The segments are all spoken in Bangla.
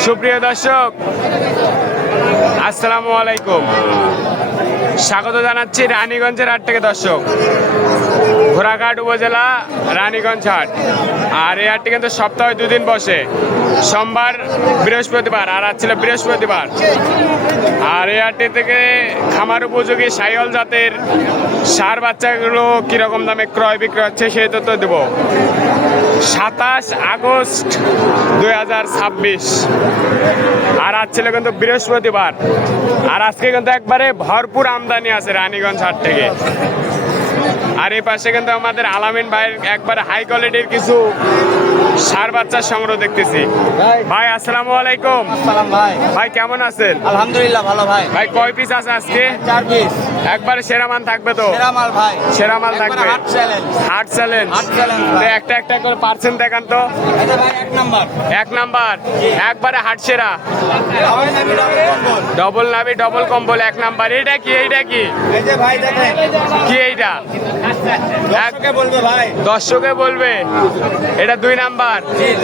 সুপ্রিয় দর্শক, আসসালামু আলাইকুম। স্বাগত জানাচ্ছি রানীগঞ্জের হাট থেকে। দর্শক, ঘোড়াঘাট উপজেলা রানীগঞ্জ হাট। আর এই হাটটি কিন্তু সপ্তাহে দুদিন বসে, সোমবার বৃহস্পতিবার। আর আজ ছিল বৃহস্পতিবার। আর এই হাটটি থেকে খামার উপযোগী সাইওয়াল জাতের ষাঁড় বাচ্চাগুলো কিরকম দামে ক্রয় বিক্রয় হচ্ছে সেই তথ্য দেব। 27 আগস্ট 2026। আর আজ ছিল কিন্তু বৃহস্পতিবার। আর আজকে কিন্তু একবারে ভরপুর আমদানি আছে রানীগঞ্জ হাট থেকে। আর এই পাশে কিন্তু আমাদের আলামিন ভাইয়ের একবারে হাই কোয়ালিটির কিছু ষাঁড় বাচ্চার সংগ্রহ দেখতেছি। ভাই আসসালামু আলাইকুম। ভাই কেমন আছেন? আলহামদুলিল্লাহ ভালো ভাই। ভাই কয় পিস আছে আজকে? 4 পিস। একবারে সেরা মান থাকবে তো? সেরা মাল ভাই, সেরা মাল থাকবে। হাট চ্যালেঞ্জ। হাট চ্যালেঞ্জ। একটা একটা করে পার্সেন্ট দেখান তো। এটা ভাই 1 নাম্বার। 1 নাম্বার একবারে হাট সেরা। ডবল নাভি ডবল নাভি ডবল কম্বল। ডবল কম্বল 1 নাম্বার। এইটা কি? এইটা কি? এই যে ভাই দেখেন কি এইটা? দর্শকে বলবে ভাই। দর্শকে বলবে এটা 2 নাম্বার।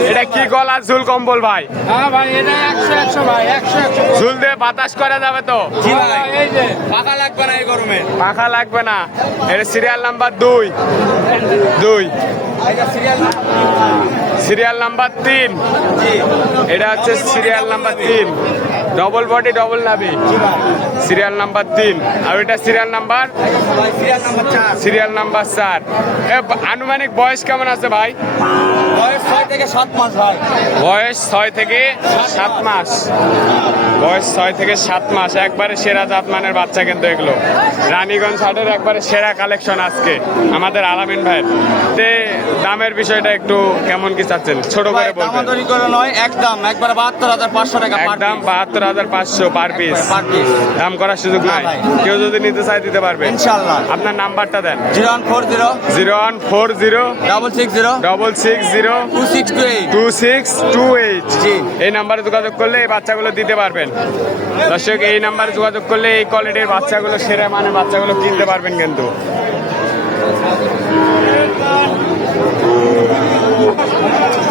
এটা কি গলা ঝুল কম্বল ভাই? হ্যাঁ ভাই, এটা 100 ভাই, 100 ঝুল দিয়ে বাতাস করা যাবে তো? জি ভাই। এই যে পাকা লাগবে না এই গরমে। পাখা লাগবে না। এটা সিরিয়াল নাম্বার 2। এটা সিরিয়াল। Serial number 3। এটা হচ্ছে serial number 3। Double body double নাভি। Serial number 3। আর এটা সিরিয়াল নাম্বার ভাই সিরিয়াল নাম্বার 4। Serial number 4। আনুমানিক বয়স কেমন আছে ভাই? বয়স 6 থেকে 7 মাস ভাই। বয়স 6 থেকে 7 মাস। বয়স 6 থেকে 7 মাস। একবারে সেরা জাত মানের বাচ্চা কিন্তু এগুলো। রানীগঞ্জ হাটের একবারে সেরা কালেকশন আজকে আমাদের আলামিন ভাইয়ের। তে দামের বিষয়টা একটু কেমন কি চাচ্ছেন? ছোট করে বলবেন। দামাদরি করে নয়, একদম একবার 72,500 টাকা পার একদম 72,500 পার পিস। Per piece. দাম করার সুযোগ নাই। ভাই। কেউ যদি নিতে চায় দিতে পারবে ইনশাআল্লাহ। আপনার নাম্বারটা দেন। 0140 0140 660 660 2628। 2628। জি। এই নাম্বারে যোগাযোগ করলে এই বাচ্চাগুলো দিতে পারবেন। দর্শক, এই নাম্বারে যোগাযোগ করলে এই কোয়ালিটির বাচ্চাগুলো, সেরা মানে বাচ্চাগুলো কিনতে পারবেন কিন্তু।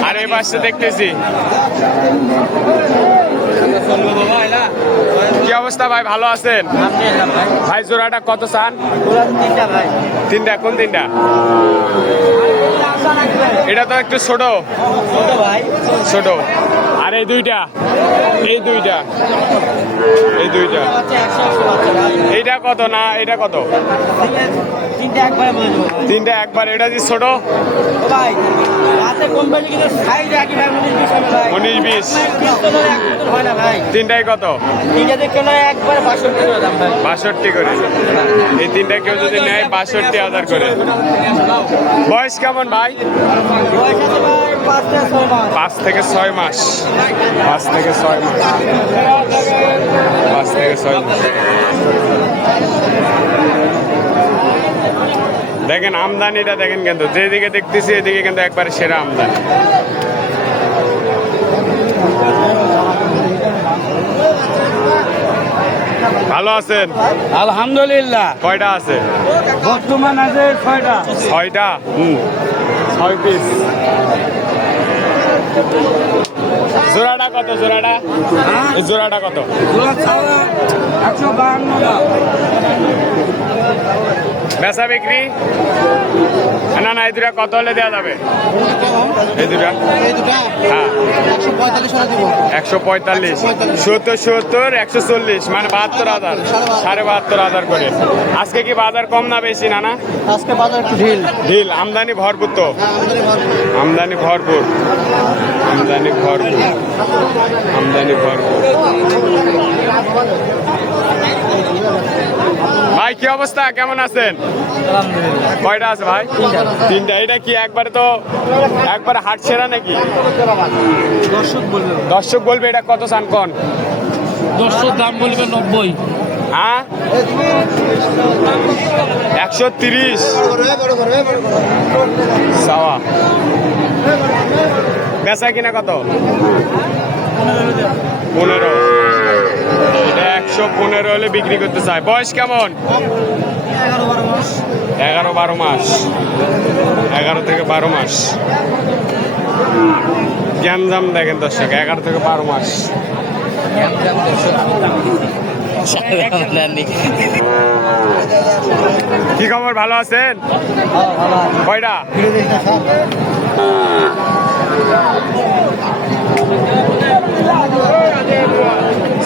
আর এই বাচ্চা দেখতেছি। কি অবস্থা ভাই, ভালো আছেন? ভাই জোড়াটা কত চান? 3টা। কোন 3টা? এটা তো একটু ছোট। ছোট। আর এই 2টা? এই 2টা। এই 2টা। এইটা কত? না এটা কত? 3টা একবার। এটা যে ছোট 19-20। 3টাই কত? 62 করে। এই 3টা কেউ যদি নেয় 62,000 করে। বয়স কেমন ভাই? 5 থেকে 6 মাস। 5 থেকে 6 মাস। 5 থেকে 6 মাস। দেখেন আমদানিটা দেখেন কিন্তু, যেদিকে দেখতেছি এদিকে কিন্তু একবারে সেরা আমদানি। ভালো আছেন? আলহামদুলিল্লাহ। কয়টা আছে? বর্তমান আছে 6টা। 6টা। 6 পিস। জোড়াটা কত? জোড়াটা এই জোড়াটা কত? 152। বেচা বিক্রি? না না, এই 2টা কত হলে দেওয়া যাবে? এই 2টা? হ্যাঁ 145। 70 140 মানে 72,000। 72,500 করে। আজকে কি বাজার কম না বেশি? না না, আজকে বাজার একটু ঢিল। ঢিল। আমদানি ভরপুর তো? আমদানি ভরপুর। আমদানি ভরপুর। আমদানি ভরপুর। ভাই কি অবস্থা, কেমন আছেন? কয়টা আছে ভাই? 3টা। এটা কি একবারে তো একবারে হাট সেরা নাকি? দর্শক বলবে এটা কত চান কোন? দর্শক দাম বলবে 90। হ্যাঁ 130 সাওয়া। বেচা কিনা কত? 15। এটা 115 হলে বিক্রি করতে চায়। বয়স কেমন? 11-12 মাস। 11 থেকে 12 মাস। গ্যামজাম দেখেন দর্শক 11 থেকে 12 মাস। কি খবর, ভালো আছেন? কয়টা?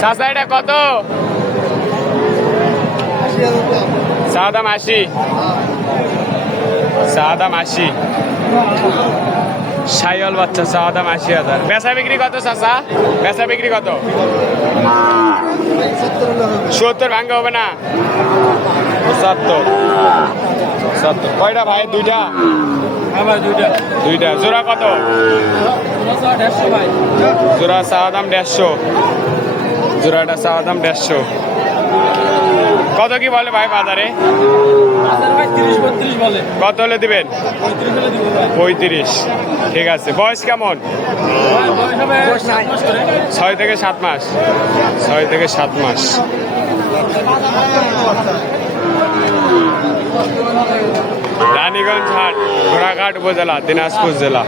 চাচা এটা কত? চা দাম 80। চা দাম 80। সাইওয়াল বাচ্চা, চা দাম 80,000। বেচা বিক্রি কত চাচা? বেচা বিক্রি কত? 70 ভাঙ্গে হবে না? 70। কয়টা ভাই? দুইটা? দুইটা। জোড়া কত? জোড়া চা দাম 150। জোড়াটা চা দাম 150। কত কি বলে ভাই বাজারে? কত হলে দিবেন? 35। ঠিক আছে। বয়স কেমন? 6 থেকে 7 মাস। 6 থেকে 7 মাস। রানীগঞ্জ হাট, ঘোড়াঘাট উপজেলা, দিনাজপুর জেলা।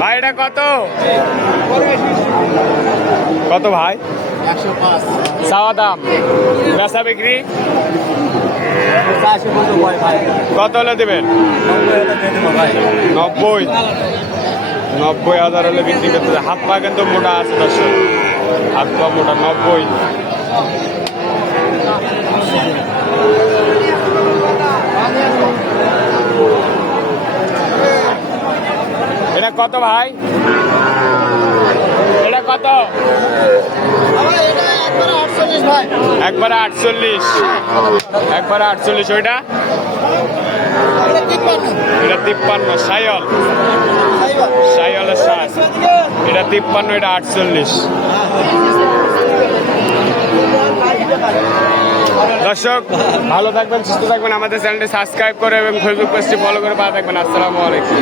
ভাই এটা কত? কত ভাই? 105। চাওয়া দাম। বেচা বিক্রি কত হলে দেবেন? 90। 90,000 হলে বিক্রি করতে। হাত পা কিন্তু মোটা আছে দর্শক, হাত পা মোটা। 90। এটা কত ভাই? এটা কত? একবারে 48। একবারে 48। ওইটা? এটা 53। সাইওয়াল, সাইওয়ালের সাজ। এটা 53, এটা 48। দর্শক ভালো থাকবেন, সুস্থ থাকবেন। আমাদের চ্যানেলটি সাবস্ক্রাইব করে এবং ফেসবুক পেজটি ফলো করে পাওয়া থাকবেন। আসসালামু আলাইকুম।